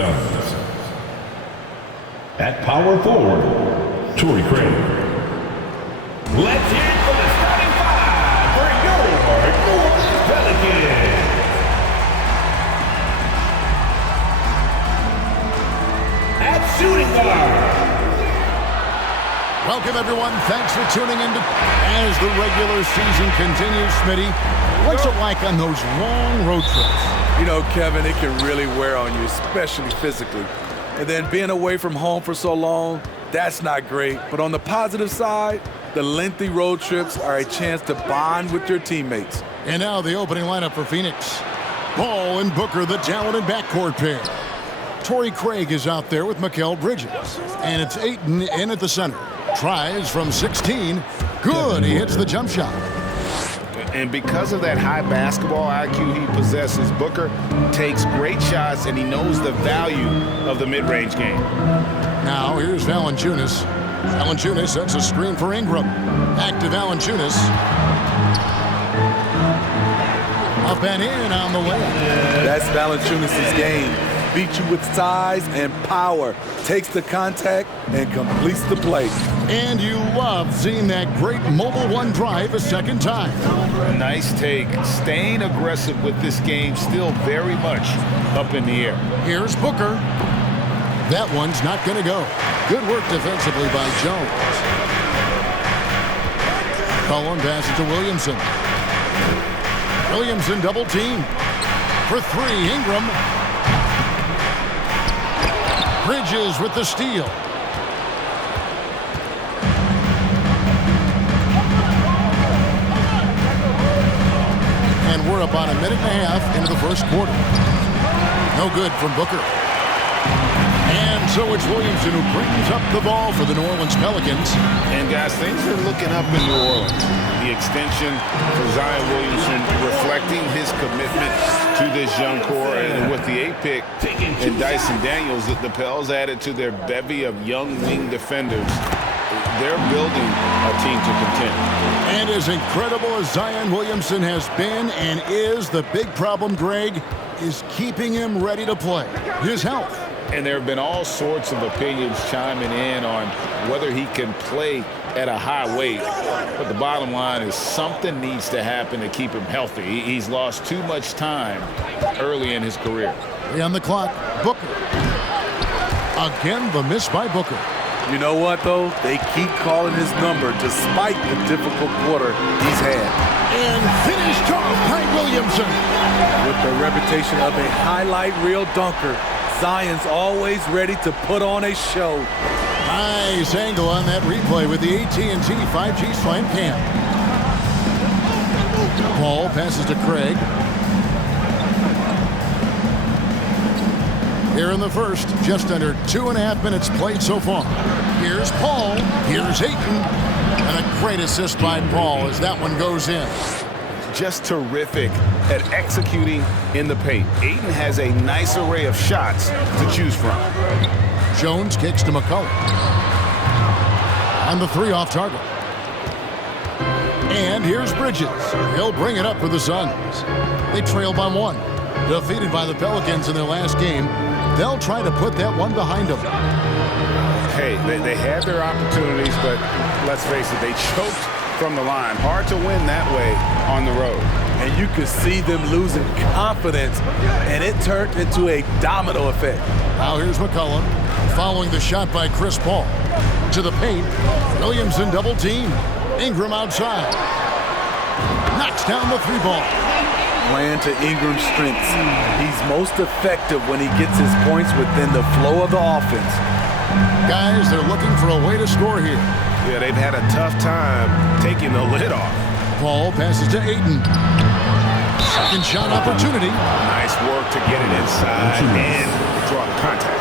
Studs. At power forward, Torrey Craig. Let's hear it for the starting five for your New Orleans Pelicans. At shooting guard. Welcome, everyone. Thanks for tuning in as the regular season continues. Smitty, what's it like on those long road trips? You know, Kevin, it can really wear on you, especially physically. And then being away from home for so long, that's not great. But on the positive side, the lengthy road trips are a chance to bond with your teammates. And now the opening lineup for Phoenix. Ball and Booker, the talented backcourt pair. Torrey Craig is out there with Mikal Bridges. And it's Ayton in at the center. Tries from 16. Good, he hits the jump shot. And because of that high basketball IQ he possesses, Booker takes great shots, and he knows the value of the mid-range game. Now here's Valanciunas. Valanciunas sets a screen for Ingram. Back to Valanciunas. Up and in on the way. That's Valanciunas' game. Beats you with size and power. Takes the contact and completes the play. And you love seeing that great mobile one drive a second time. Nice take. Staying aggressive with this game, still very much up in the air. Here's Booker. That one's not going to go. Good work defensively by Jones. Cullen passes to Williamson. Williamson double team. For three, Ingram. Bridges with the steal. And we're about a minute and a half into the first quarter. No good from Booker. And so it's Williamson who brings up the ball for the New Orleans Pelicans. And guys, things are looking up in New Orleans. The extension for Zion Williamson reflecting his commitment to this young core. And with the 8th pick and Dyson Daniels, the Pels added to their bevy of young wing defenders. They're building a team to contend. And as incredible as Zion Williamson has been and is, the big problem, Greg, is keeping him ready to play. His health. And there have been all sorts of opinions chiming in on whether he can play at a high weight. But the bottom line is something needs to happen to keep him healthy. He's lost too much time early in his career. 3 on the clock. Booker. Again, the miss by Booker. You know what, though? They keep calling his number despite the difficult quarter he's had. And finished off by Williamson. With the reputation of a highlight reel dunker, Zion's always ready to put on a show. Nice angle on that replay with the AT&T 5G Slam Cam. Paul passes to Craig. Here in the first, just under 2.5 minutes played so far. Here's Paul. Here's Ayton. And a great assist by Paul as that one goes in. Just terrific at executing in the paint. Ayton has a nice array of shots to choose from. Jones kicks to McCullough. On the 3 off target. And here's Bridges. He'll bring it up for the Suns. They trail by 1. Defeated by the Pelicans in their last game, they'll try to put that one behind them. Hey, they had their opportunities, but let's face it, they choked from the line. Hard to win that way on the road. And you could see them losing confidence, and it turned into a domino effect. Now here's McCullough, following the shot by Chris Paul. To the paint, Williamson double team. Ingram outside. Knocks down the 3 ball. Playing to Ingram's strengths. He's most effective when he gets his points within the flow of the offense. Guys, they're looking for a way to score here. Yeah, they've had a tough time taking the lid off. Paul passes to Ayton. Second shot opportunity. Nice work to get it inside and draw the contact.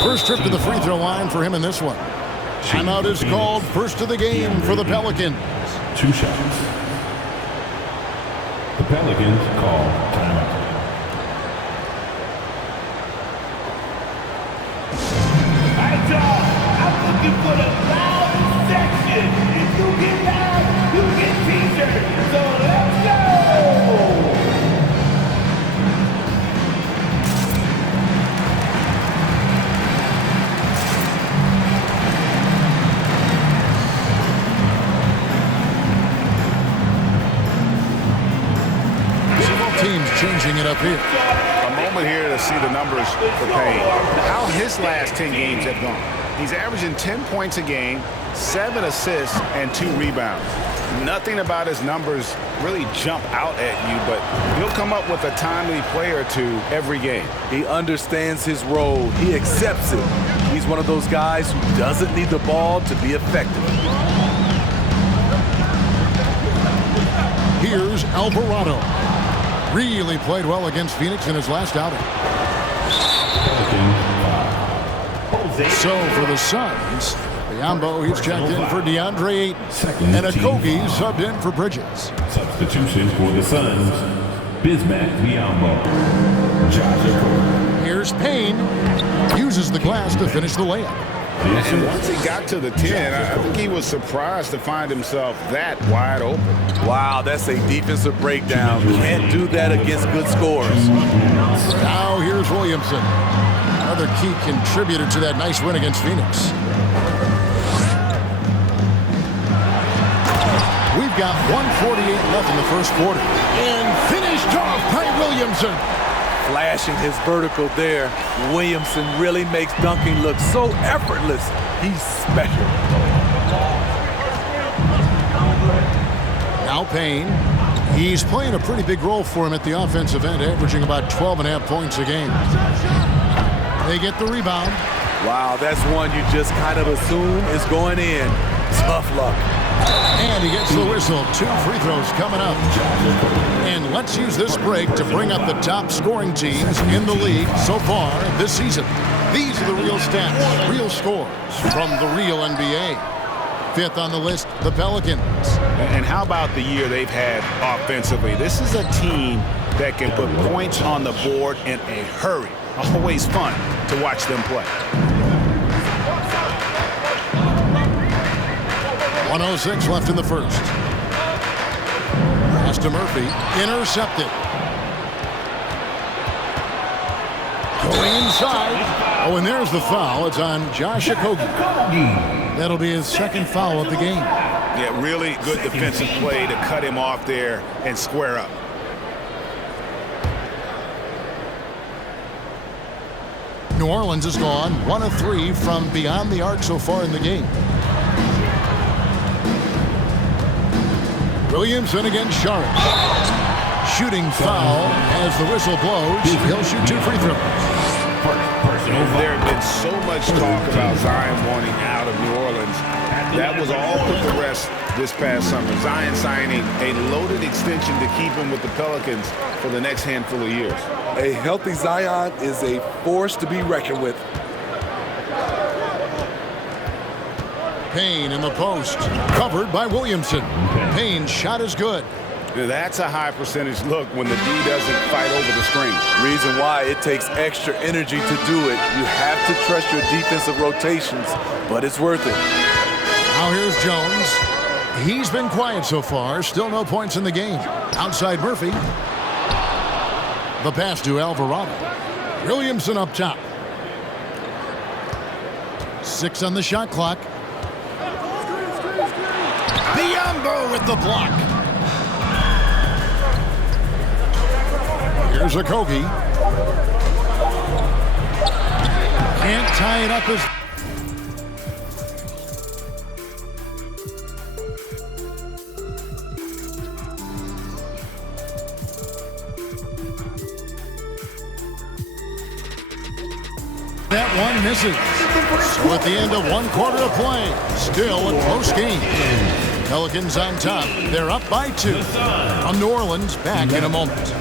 First trip to the free throw line for him in this one. Timeout is called. First of the game for the Pelicans. 2 shots. The Pelicans call timeout. I'm looking for the loud section. If you get loud, you get t-shirts. So let's go! Both teams changing it up here. A moment here to see the numbers for Payne. How his last 10 games have gone. He's averaging 10 points a game, 7 assists, and 2 rebounds. Nothing about his numbers really jump out at you, but he'll come up with a timely play or two every game. He understands his role. He accepts it. He's one of those guys who doesn't need the ball to be effective. Here's Alvarado. Really played well against Phoenix in his last outing. So for the Suns, Biombo, he's checked in for DeAndre Ayton. And Okogie subbed in for Bridges. Substitution for the Suns. Bismack Biombo. Josh Okogie. Here's Payne. Uses the glass to finish the layup. And once he got to the 10, I think he was surprised to find himself that wide open. Wow, that's a defensive breakdown. Can't do that against good scores. Now here's Williamson. Another key contributor to that nice win against Phoenix. We've got 1:48 left in the first quarter. And finished off by Williamson. Flashing his vertical there. Williamson really makes dunking look so effortless. He's special. Now Payne. He's playing a pretty big role for him at the offensive end, averaging about 12.5 points a game. They get the rebound. Wow, that's one you just kind of assume is going in. Tough luck. And he gets the whistle. 2 free throws coming up. And let's use this break to bring up the top scoring teams in the league so far this season. These are the real stats, real scores from the real NBA. 5th on the list, the Pelicans. And how about the year they've had offensively? This is a team that can put points on the board in a hurry. Always fun to watch them play. 1:06 left in the first. Pass to Murphy. Intercepted. Going inside. Oh, and there's the foul. It's on Josh Okogie. That'll be his second foul of the game. Yeah, really good defensive play to cut him off there and square up. New Orleans has gone 1 of 3 from beyond the arc so far in the game. Williamson against Sharp. Shooting foul as the whistle blows. He'll shoot 2 free throws. There had been so much talk about Zion wanting out of New Orleans. That was all put to rest this past summer. Zion signing a loaded extension to keep him with the Pelicans for the next handful of years. A healthy Zion is a force to be reckoned with. Payne in the post. Covered by Williamson. Payne's shot is good. That's a high percentage look when the D doesn't fight over the screen. Reason why it takes extra energy to do it. You have to trust your defensive rotations, but it's worth it. Now here's Jones. He's been quiet so far. Still no points in the game. Outside Murphy. The pass to Alvarado. Williamson up top. 6 on the shot clock. Biombo with the block. Here's Okogie. Can't tie it up as... That one misses. So at the end of 1 quarter of play, still a close game. Pelicans on top. They're up by 2. From New Orleans, back in a moment.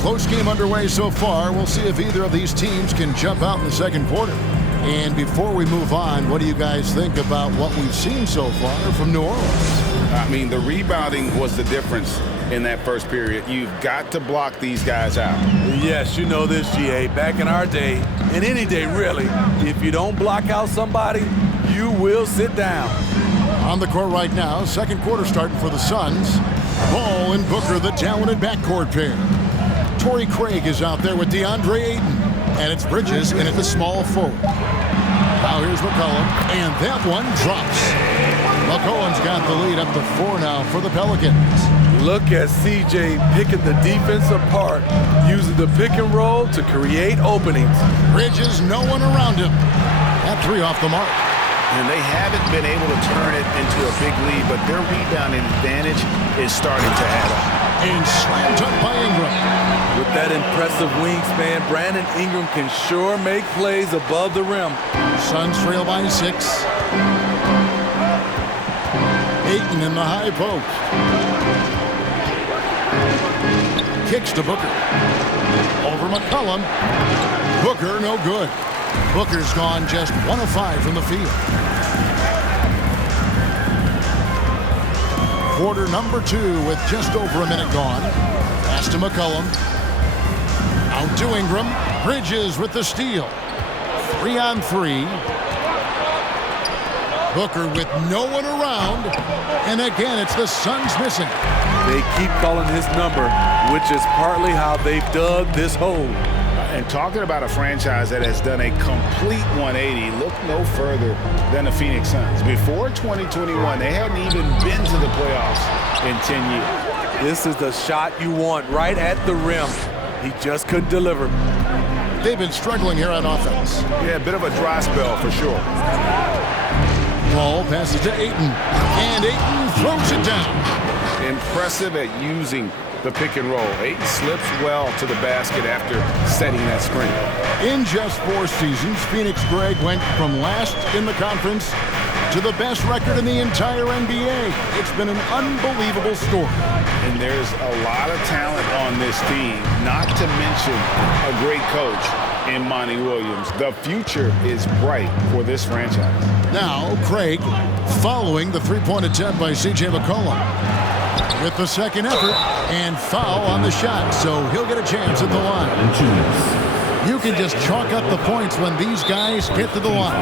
Close game underway so far. We'll see if either of these teams can jump out in the second quarter. And before we move on, what do you guys think about what we've seen so far from New Orleans? I mean, the rebounding was the difference in that first period. You've got to block these guys out. Yes, you know this, GA. Back in our day, and any day really, if you don't block out somebody, you will sit down. On the court right now, second quarter starting for the Suns. Ball and Booker, the talented backcourt pair. Torrey Craig is out there with DeAndre Ayton. And it's Bridges in at the small forward. Now here's McCollum, and that one drops. McCollum's got the lead up to 4 now for the Pelicans. Look at CJ picking the defense apart, using the pick and roll to create openings. Bridges, no one around him. That 3 off the mark. And they haven't been able to turn it into a big lead, but their rebounding advantage is starting to add up. And slammed up by Ingram. With that impressive wingspan, Brandon Ingram can sure make plays above the rim. Suns trail by 6. Ayton in the high post. Kicks to Booker. Over McCollum. Booker, no good. Booker's gone just 1 of 5 from the field. Quarter number 2 with just over a minute gone. Pass to McCollum. Out to Ingram. Bridges with the steal. 3 on 3. Booker with no one around. And again, it's the Suns missing. They keep calling his number, which is partly how they've dug this hole. And talking about a franchise that has done a complete 180, look no further than the Phoenix Suns. Before 2021, they hadn't even been to the playoffs in 10 years. This is the shot you want right at the rim. He just couldn't deliver. They've been struggling here on offense. Yeah, a bit of a dry spell for sure. Ball passes to Ayton. And Ayton throws it down. Impressive at using the pick and roll. Ayton slips well to the basket after setting that screen. In just 4 seasons, Phoenix Greg went from last in the conference to the best record in the entire NBA. It's been an unbelievable story. And there's a lot of talent on this team, not to mention a great coach in Monty Williams. The future is bright for this franchise. Now, Craig following the 3-point attempt by C.J. McCollum. With the second effort, and foul on the shot, so he'll get a chance at the line. You can just chalk up the points when these guys get to the line.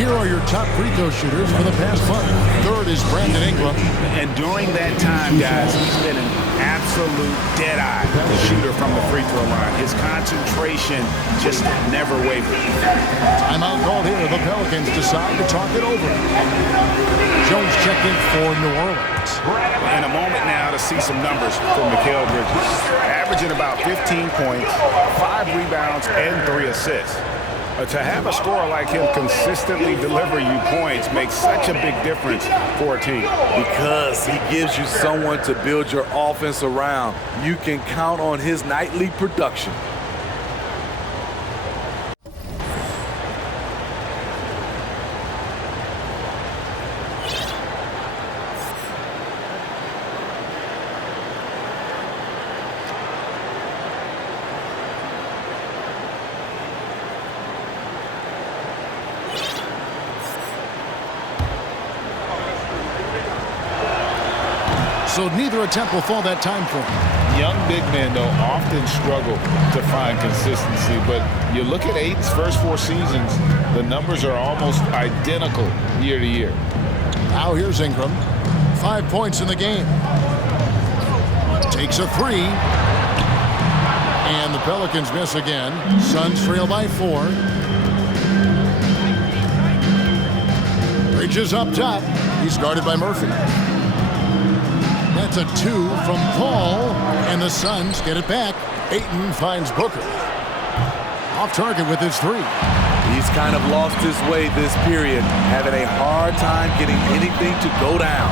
Here are your top free throw shooters for the past month. Third is Brandon Ingram. And during that time, guys, he's been an absolute dead-eye shooter from the free throw line. His concentration just never wavered. Timeout called here. The Pelicans decide to talk it over. Jones checked in for New Orleans. In a moment now to see some numbers for Mikal Bridges. Averaging about 15 points, 5 rebounds, and 3 assists. To have a scorer like him consistently deliver you points makes such a big difference for a team. Because he gives you someone to build your offense around. You can count on his nightly production. So neither attempt will fall that time for him. Young big men, though, often struggle to find consistency. But you look at Ayton's first 4 seasons, the numbers are almost identical year to year. Now here's Ingram. 5 points in the game. Takes a 3. And the Pelicans miss again. Suns trail by 4. Bridges up top. He's guarded by Murphy. That's a 2 from Paul, and the Suns get it back. Ayton finds Booker. Off target with his 3. He's kind of lost his way this period, having a hard time getting anything to go down.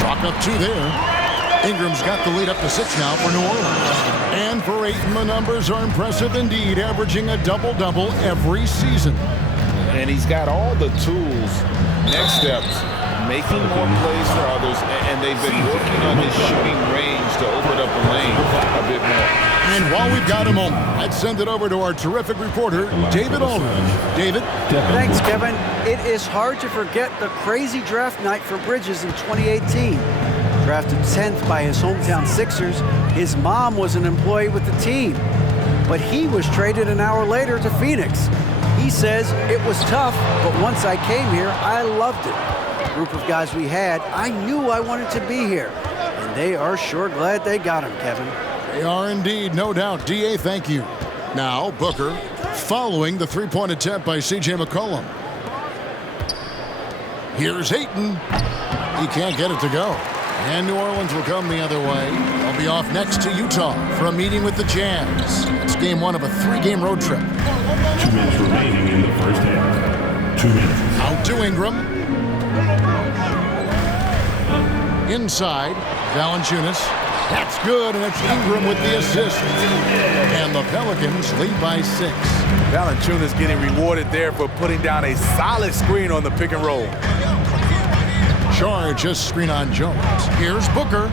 Chalk up 2 there. Ingram's got the lead up to 6 now for New Orleans. And for Ayton, the numbers are impressive indeed, averaging a double-double every season. And he's got all the tools. Next steps, making more plays for others, and they've been working on his shooting range to open up the lane a bit more. And while we've got a moment, I'd send it over to our terrific reporter, David Aldridge. David? Thanks, Kevin. It is hard to forget the crazy draft night for Bridges in 2018. Drafted 10th by his hometown Sixers, his mom was an employee with the team. But he was traded an hour later to Phoenix. He says, it was tough, but once I came here, I loved it. The group of guys we had, I knew I wanted to be here. And and they are sure glad they got him, Kevin. They are indeed, no doubt. D.A., thank you. Now, Booker following the three-point attempt by C.J. McCollum. Here's Ayton. He can't get it to go. And New Orleans will come the other way. They'll be off next to Utah for a meeting with the Jazz. It's game one of a three-game road trip. 2 minutes remaining in the first half. 2 minutes. Out to Ingram. Inside, Valanciunas. That's good, and it's Ingram with the assist. And the Pelicans lead by 6. Valanciunas getting rewarded there for putting down a solid screen on the pick and roll. Charge a screen on Jones. Here's Booker.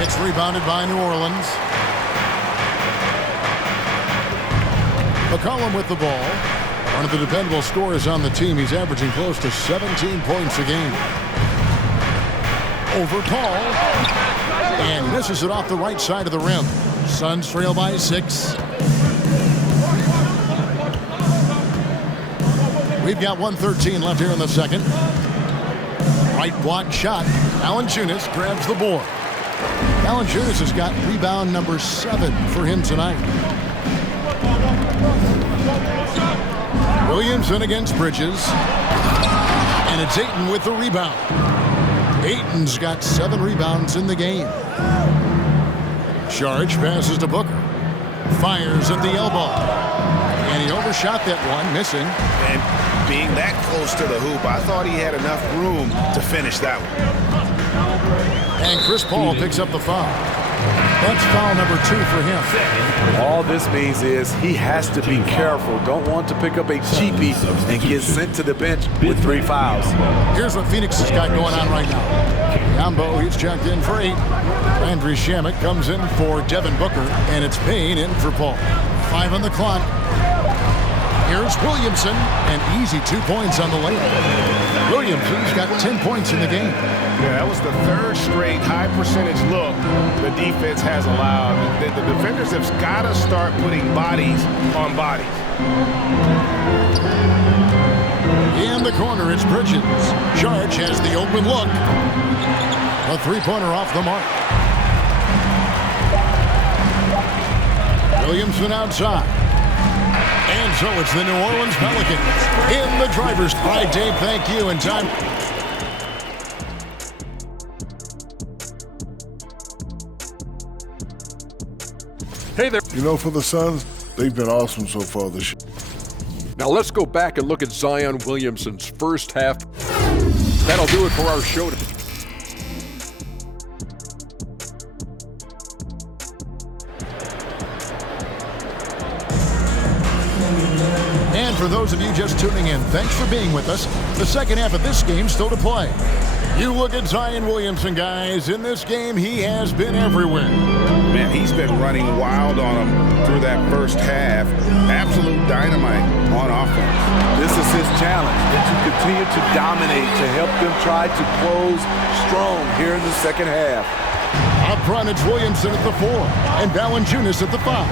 It's rebounded by New Orleans. McCollum with the ball. One of the dependable scorers on the team. He's averaging close to 17 points a game. Over Paul. And misses it off the right side of the rim. Suns trail by 6. We've got 1:13 left here in the second. Right block shot. Valanciunas grabs the board. Valanciunas has got rebound number 7 for him tonight. Williamson against Bridges. And it's Ayton with the rebound. Ayton's got 7 rebounds in the game. Charge passes to Booker. Fires at the elbow. And he overshot that one, missing. And being that close to the hoop, I thought he had enough room to finish that one. And Chris Paul picks up the foul. That's foul number 2 for him. All this means is he has to be careful. Don't want to pick up a cheapie and get sent to the bench with 3 fouls. Here's what Phoenix has got going on right now. Yambo, he's checked in for 8. Landry Shamet comes in for Devin Booker, and it's Payne in for Paul. 5 on the clock. Here's Williamson, and easy 2 points on the layup. Williamson's got 10 points in the game. Yeah, that was the 3rd straight high percentage look the defense has allowed. The defenders have got to start putting bodies on bodies. In the corner, it's Bridges. Charge has the open look. A 3-pointer off the mark. Williamson outside. And so it's the New Orleans Pelicans in the driver's. All right, Dave, thank you. And time. Hey there. You know, for the Suns, they've been awesome so far this year. Now let's go back and look at Zion Williamson's first half. That'll do it for our show. And for those of you just tuning in, thanks for being with us. The second half of this game still to play. You look at Zion Williamson, guys. In this game, he has been everywhere. Man, he's been running wild on them through that first half. Absolute dynamite on offense. This is his challenge, and to continue to dominate to help them try to close strong here in the second half. Up front, it's Williamson at the 4 and Valanciunas at the 5.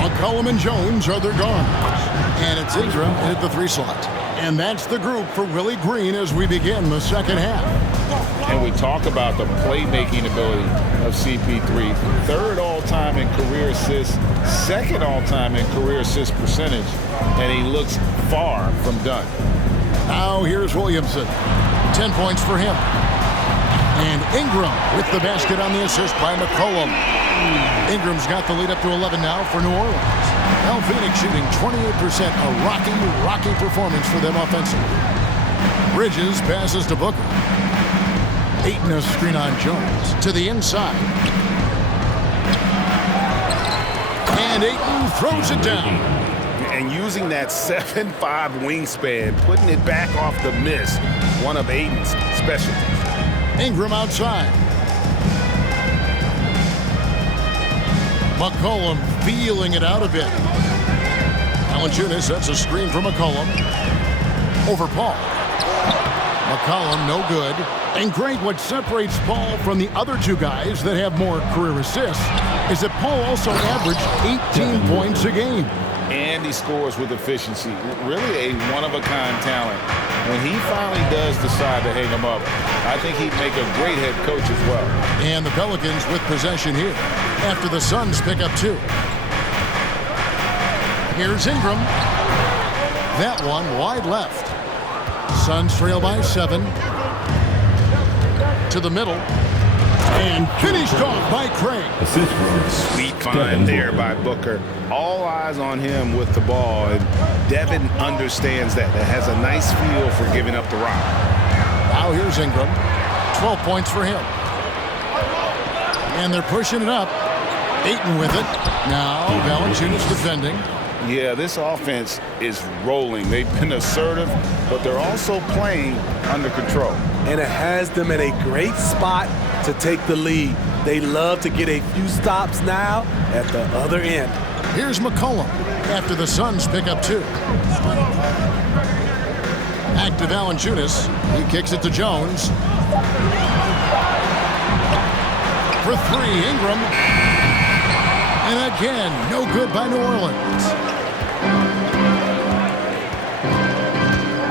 McCollum and Jones are their guards. And it's Ingram at the 3 slot. And that's the group for Willie Green as we begin the second half. And we talk about the playmaking ability of CP3. 3rd all-time in career assists, 2nd all-time in career assist percentage. And he looks far from done. Now here's Williamson. 10 points for him. And Ingram with the basket on the assist by McCollum. Ingram's got the lead up to 11 now for New Orleans. Now Phoenix shooting 28%, a rocky performance for them offensively. Bridges passes to Booker. Ayton a screen on Jones to the inside. And Ayton throws it down. And using that 7'5" wingspan, putting it back off the miss, one of Ayton's specialties. Ingram outside. McCollum feeling it out a bit. Valanciunas sets a screen for McCollum. Over Paul. McCollum no good. And great, what separates Paul from the other 2 guys that have more career assists is that Paul also averaged 18 points a game. And he scores with efficiency. Really a one-of-a-kind talent. when he finally does decide to hang him up, I think he'd make a great head coach as well. And the Pelicans with possession here after the Suns pick up 2. Here's Ingram. That one wide left. Suns trail by 7. To the middle. And finished off by Craig. Assist from Sweet find there by Booker. All eyes on him with the ball. And Devin understands that. That has a nice feel for giving up the rock. Now here's Ingram. 12 points for him. And they're pushing it up. Ayton with it. Now Valanciunas defending. Yeah, this offense is rolling. They've been assertive, but they're also playing under control. And it has them in a great spot to take the lead. They love to get a few stops now at the other end. Here's McCollum after the Suns pick up 2. Back to Valanciunas. He kicks it to Jones. For 3, Ingram. And again, no good by New Orleans.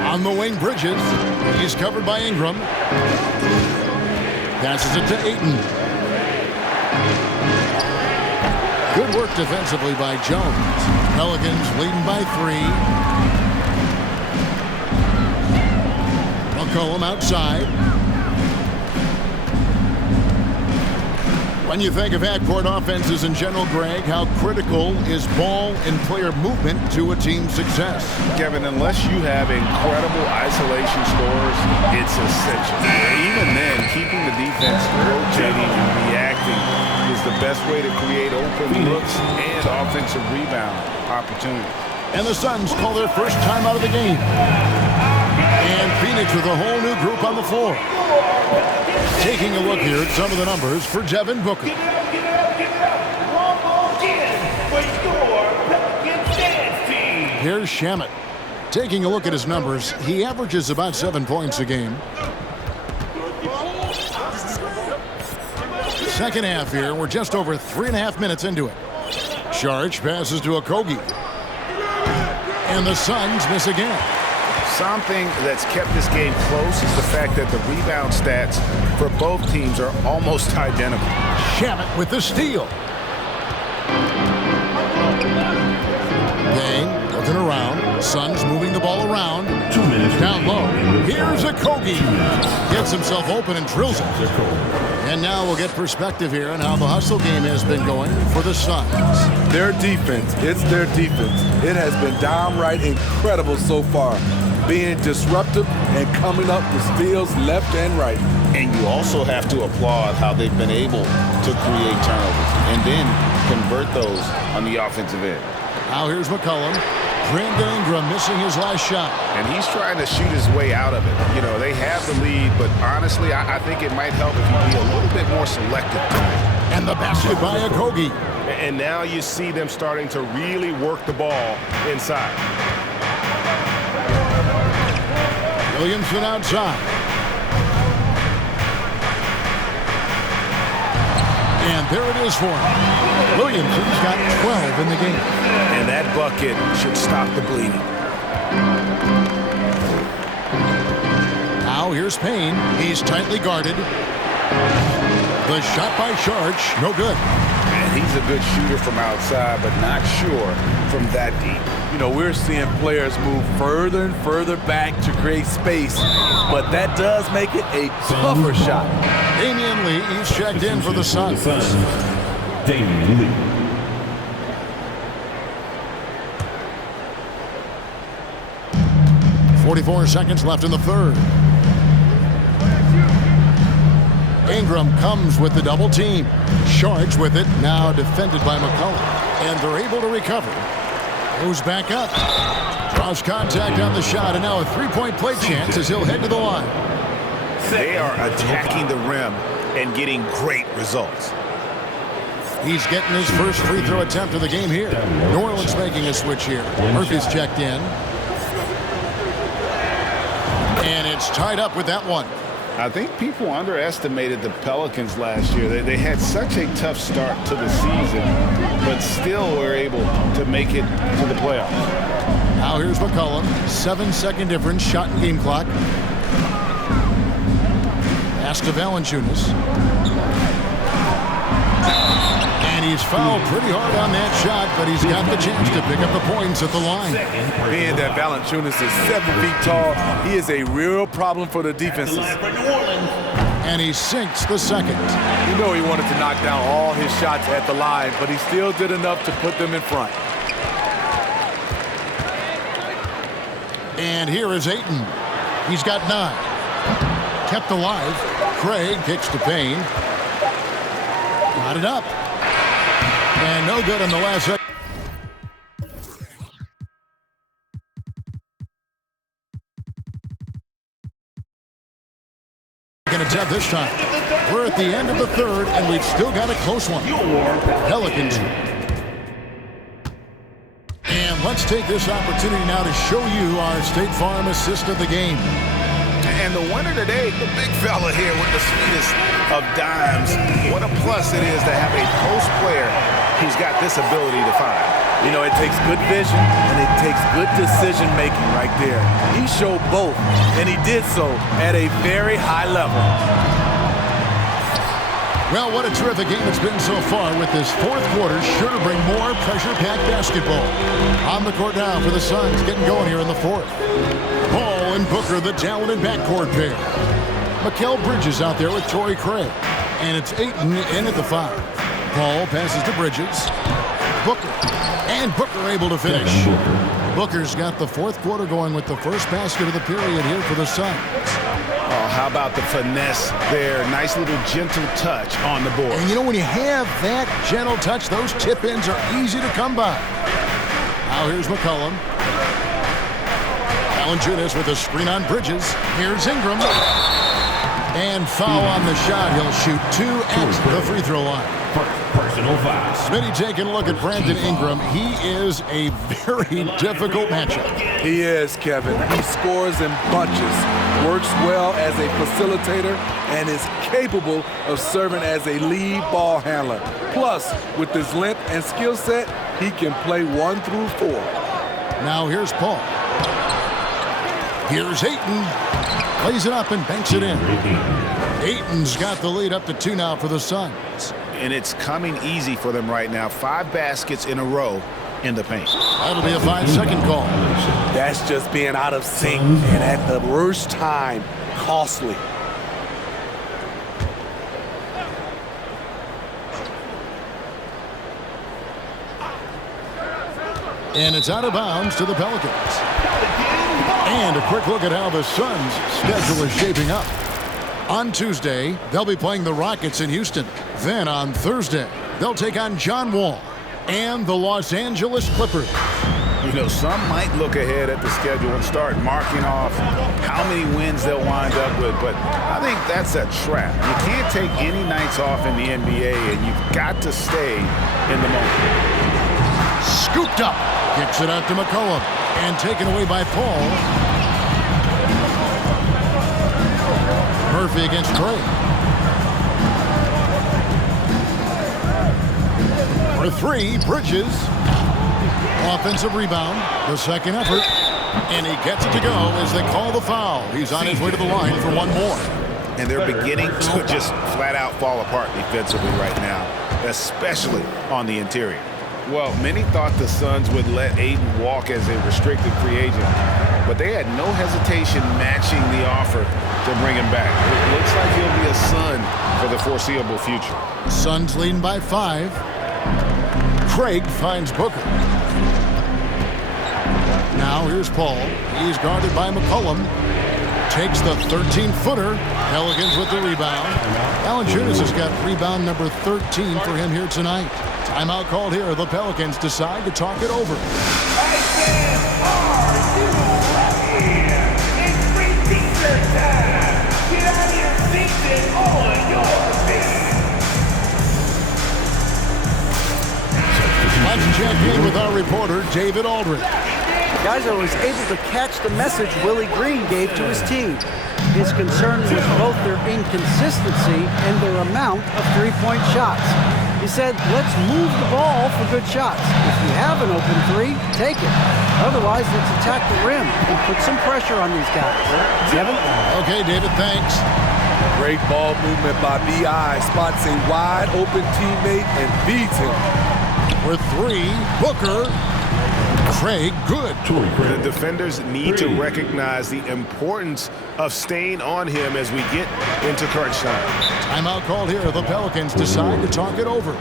On the wing, Bridges. He's covered by Ingram. Passes it to Ayton. Good work defensively by Jones. Pelicans leading by 3. McCollum outside. When you think of half-court offenses in general, Greg, how critical is ball and player movement to a team's success? Kevin, unless you have incredible isolation scores, it's essential. Even then, keeping the defense rotating and reacting is the best way to create open looks and offensive rebound opportunities. And the Suns call their first time out of the game. And Phoenix with a whole new group on the floor. Taking a look here at some of the numbers for Devin Booker. Here's Shamet. Taking a look at his numbers, he averages about 7 points a game. Second half here, we're just over 3.5 minutes into it. Sharch passes to Okogie. And the Suns miss again. Something that's kept this game close is the fact that the rebound stats for both teams are almost identical. Shamet with the steal. Gang looking around. Suns moving the ball around. 2 minutes. Down low. Here's Okogie. Gets himself open and drills it. And now we'll get perspective here on how the hustle game has been going for the Suns. Their defense, it's their defense. It has been downright incredible so far. Being disruptive and coming up with steals left and right. And you also have to applaud how they've been able to create turnovers and then convert those on the offensive end. Now here's McCollum. Brandon Ingram missing his last shot. And he's trying to shoot his way out of it. You know, they have the lead, but honestly, I think it might help if he be a little bit more selective. And the basket by Okogie. And now you see them starting to really work the ball inside. Williamson outside. And there it is for him. Williamson's got 12 in the game. And that bucket should stop the bleeding. Now here's Payne. He's tightly guarded. The shot by Sharch, no good. And he's a good shooter from outside, but not sure from that deep. You know, we're seeing players move further and further back to create space, but that does make it a tougher shot. Damian Lee, he's checked in for the Suns. Damian Lee. .44 seconds left in the third. Ingram comes with the double team. Sharch with it, now defended by McCollum. And they're able to recover. Goes back up. Draws contact on the shot, and now a three-point play chance as he'll head to the line. They are attacking the rim and getting great results. He's getting his first free throw attempt of the game here. New Orleans making a switch here. Murphy's checked in. And it's tied up with that one. I think people underestimated the Pelicans last year. They had such a tough start to the season, but still were able to make it to the playoffs. Now here's McCollum. 7-second difference, shot and game clock. Pass to Valanciunas. And he's fouled pretty hard on that shot, but he's got the chance to pick up the points at the line. Being that Valanciunas is 7 feet tall, he is a real problem for the defenses. And he sinks the second. You know he wanted to knock down all his shots at the line, but he still did enough to put them in front. And here is Ayton. He's got 9. Kept alive. Craig kicks to Payne. Got it up. And no good in the last second. Attempt this time. We're at the end of the third, and we've still got a close one. Pelicans. And let's take this opportunity now to show you our State Farm assist of the game. And the winner today, the big fella here with the sweetest of dimes. What a plus it is to have a post player who's got this ability to find. You know, it takes good vision and it takes good decision-making right there. He showed both, and he did so at a very high level. Well, what a terrific game it's been so far with this fourth quarter. Sure to bring more pressure-packed basketball. On the court now for the Suns, getting going here in the fourth. Paul and Booker, the talented backcourt pair. Mikal Bridges out there with Torrey Craig. And it's Ayton in at the 5. Paul passes to Bridges. Booker. And Booker able to finish. Booker's got the fourth quarter going with the first basket of the period here for the Suns. Oh, how about the finesse there? Nice little gentle touch on the board. And you know, when you have that gentle touch, those tip-ins are easy to come by. Now here's McCollum. Valanciunas with a screen on Bridges. Here's Ingram. And foul on the shot. He'll shoot 2 at the free throw line. Personal foul. Smitty taking a look at Brandon Ingram. He is a very difficult matchup. He is, Kevin. He scores in bunches, works well as a facilitator, and is capable of serving as a lead ball handler. Plus, with his length and skill set, he can play 1 through 4. Now here's Paul. Here's Ayton. Plays it up and banks it in. Ayton's got the lead up to 2 now for the Suns. And it's coming easy for them right now. 5 baskets in a row in the paint. That'll be a 5-second call. That's just being out of sync and at the worst time, costly. And it's out of bounds to the Pelicans. And a quick look at how the Suns' schedule is shaping up. On Tuesday, they'll be playing the Rockets in Houston. Then on Thursday, they'll take on John Wall and the Los Angeles Clippers. You know, some might look ahead at the schedule and start marking off how many wins they'll wind up with, but I think that's a trap. You can't take any nights off in the NBA, and you've got to stay in the moment. Scooped up. Kicks it out to McCollum. And taken away by Paul. Murphy against Craig. For 3, Bridges. Offensive rebound. The second effort. And he gets it to go as they call the foul. He's on his way to the line for 1 more. And they're beginning to just flat out fall apart defensively right now, especially on the interior. Well, many thought the Suns would let Ayton walk as a restricted free agent, but they had no hesitation matching the offer to bring him back. It looks like he'll be a Sun for the foreseeable future. Suns leading by 5. Craig finds Booker. Now here's Paul. He's guarded by McCollum. Takes the 13-footer. Pelicans with the rebound. Valanciunas has got rebound number 13 for him here tonight. Timeout called here. The Pelicans decide to talk it over. It's free t-shirt time. Get out of your seats and on your feet. Let's check in with our reporter, David Aldridge. Guys, I was able to catch the message Willie Green gave to his team. His concern was both their inconsistency and their amount of three-point shots. He said, let's move the ball for good shots. If you have an open three, take it. Otherwise, let's attack the rim and put some pressure on these guys. Kevin? Okay, David, thanks. Great ball movement by B.I. Spots a wide open teammate and feeds him. For three, Booker. Craig, good. The defenders need to recognize the importance of staying on him as we get into crunch time. Timeout called here. The Pelicans decide to talk it over.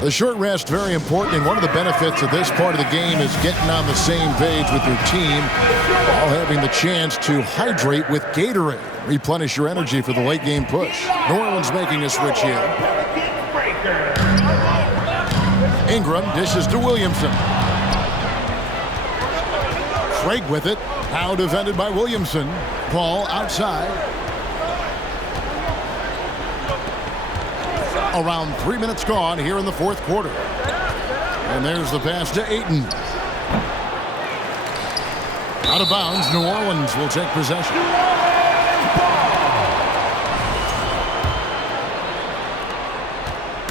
The short rest, very important, and one of the benefits of this part of the game is getting on the same page with your team while having the chance to hydrate with Gatorade. Replenish your energy for the late game push. New Orleans making a switch here. Ingram dishes to Williamson. Craig with it. Now defended by Williamson. Paul outside. Around 3 minutes gone here in the fourth quarter. And there's the pass to Ayton. Out of bounds, New Orleans will take possession.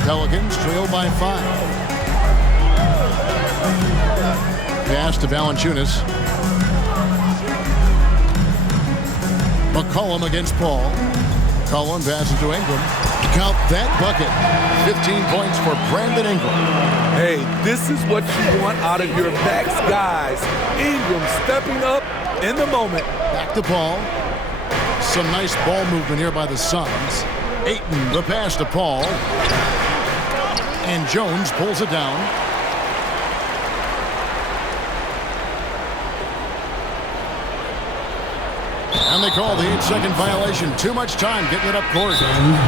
Pelicans trail by 5. Pass to Valanciunas. McCollum against Paul. McCollum passes to Ingram. Count that bucket. 15 points for Brandon Ingram. Hey, this is what you want out of your backs guys. Ingram stepping up in the moment. Back to Paul. Some nice ball movement here by the Suns. Ayton, the pass to Paul. And Jones pulls it down. And they call the 8-second violation. Too much time getting it up court.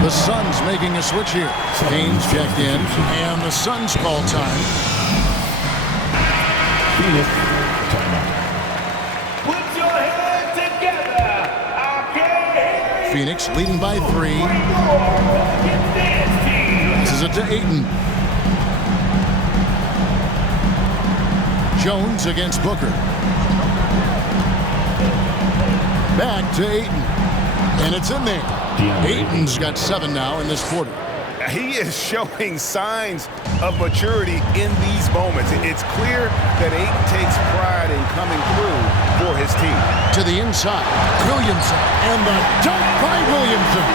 The Suns making a switch here. Haynes checked in, and the Suns call time. Put your hands together. I can't hear you. Phoenix leading by 3. This is it to Ayton. Jones against Booker. Back to Ayton. And it's in there. Ayton's got 7 now in this quarter. He is showing signs of maturity in these moments. It's clear that Ayton takes pride in coming through for his team. To the inside, Williamson. And the dunk by Williamson.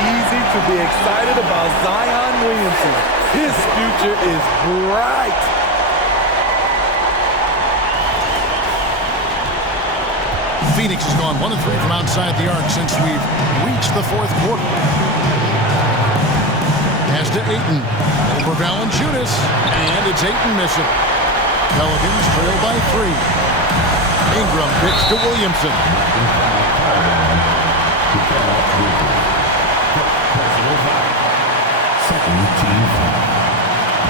Easy to be excited about Zion Williamson. His future is bright. Phoenix has gone 1 of 3 from outside the arc since we've reached the fourth quarter. Pass to Ayton. Over Valanciunas. And it's Ayton missing. Pelicans trail by 3. Ingram pitch to Williamson.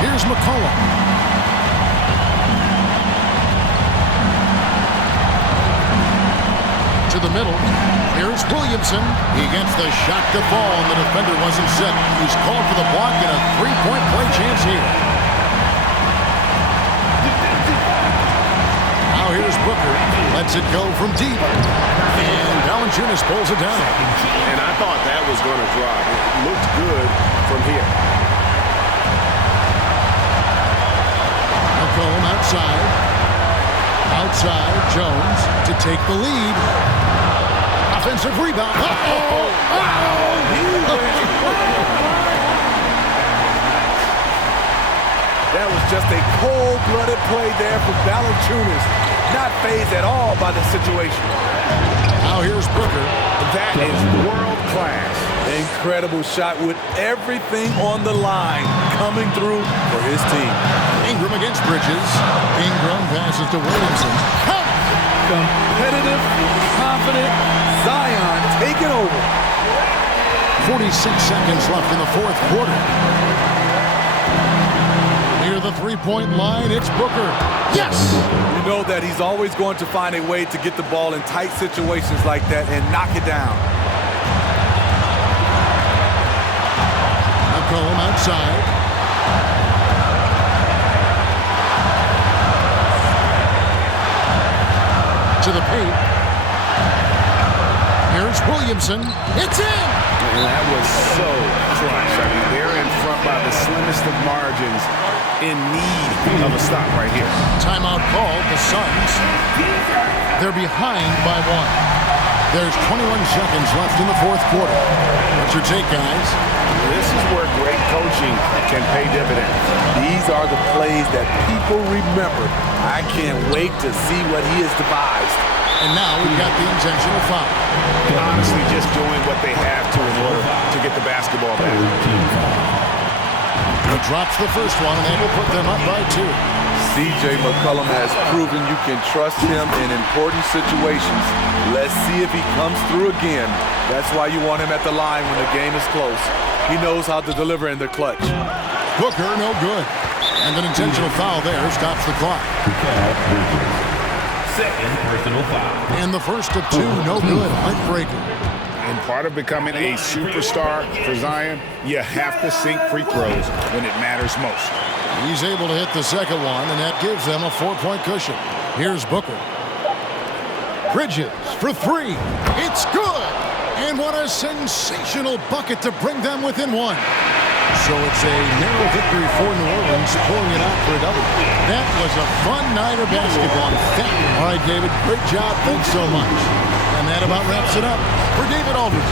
Here's McCollum. To the middle. Here's Williamson. He gets the shot to fall, and the defender wasn't set. He's called for the block and a 3-point play chance here. Now here's Booker. Lets it go from deep. And Valanciunas pulls it down. And I thought that was going to drop. It looked good from here. McCollum outside. Outside, Jones to take the lead. Offensive rebound. That was just a cold-blooded play there for Valanciunas. Not fazed at all by the situation. Now here's Booker. That is world class. Incredible shot with everything on the line coming through for his team. Ingram against Bridges. Ingram passes to Williamson. Competitive, confident, Zion taking over. 46 seconds left in the fourth quarter. Near the three-point line, it's Booker. Yes! You know that he's always going to find a way to get the ball in tight situations like that and knock it down. McCollum outside. To the paint. Here's Williamson. It's in! And that was so clutch. I mean, they're in front by the slimmest of margins, in need of a stop right here. Timeout called. The Suns. They're behind by 1. There's 21 seconds left in the fourth quarter. What's your take, guys? This is where great coaching can pay dividends. These are the plays that people remember. I can't wait to see what he has devised. And now we've got the intentional foul. Honestly, just doing what they have to in order to get the basketball back. He drops the first one, and that will put them up by 2. C.J. McCollum has proven you can trust him in important situations. Let's see if he comes through again. That's why you want him at the line when the game is close. He knows how to deliver in the clutch. Booker, no good. And an intentional foul there stops the clock. Second personal foul. And the first of 2, no good. Heartbreaker. And part of becoming a superstar for Zion, you have to sink free throws when it matters most. He's able to hit the second one, and that gives them a 4-point cushion. Here's Booker. Bridges for 3. It's good! And what a sensational bucket to bring them within 1. So it's a narrow victory for New Orleans, pulling it out for a double. That was a fun night of basketball. All right, David, great job. Thanks so much. And that about wraps it up. For David Aldridge,